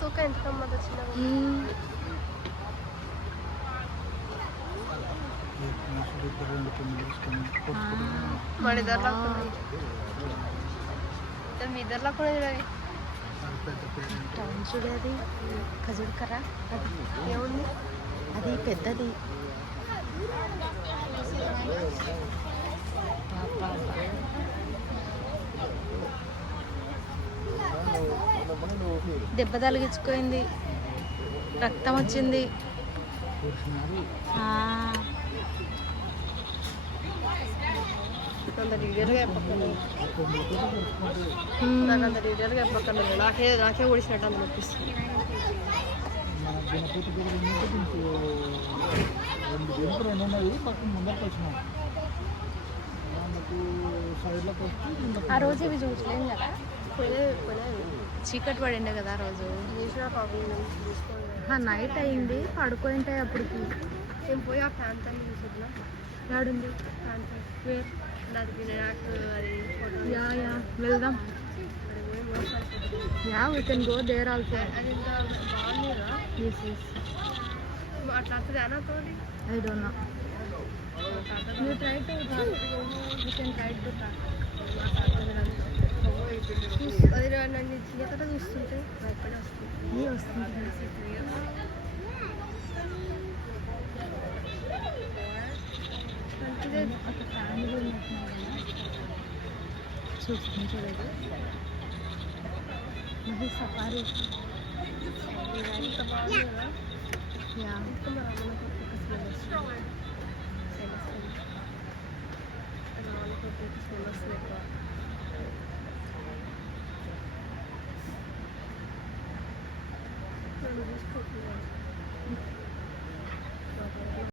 తూక ఎంత కమ్మది వచ్చిన మన ఇద్దరులో మీ ఇద్దరులో కూడా చూడాలి టౌన్ చూడేది ఖజూర్కరా అది ఏముంది అది పెద్దది దెబ్బ తలిగించుకోయింది రక్తం వచ్చింది అంత డీటెయిల్గా చెప్పకండి నాకు అంత డీటెయిల్గా చెప్పకండి నాకే ఓడిసినట్టు అంత నొప్పిస్తుంది ఆ రోజు ఇవి చూసలేం కదా చీకటి పడిండే కదా ఆ రోజు నైట్ అయింది పడుకుంటే అప్పటికి నేను పోయి ఆ ప్రాంతాన్ని చూసినా యాడుంది ప్రాంతం వేర్ అది యా యా వెళ్దాం yeah we can go there also అది ఎంత బాగుందిరా మాట్లాడుతుంది అన్నతో I don't know you try to you can try to అది నన్ను చిన్నకట చూస్తుంటే భయపడి వస్తుంది ఒక ఫ్యామిలీ చూపించలేదు ఇది సఫారీ ఎంత బాగుంది కదా యా నన్ను చూసుకుంటున్నాను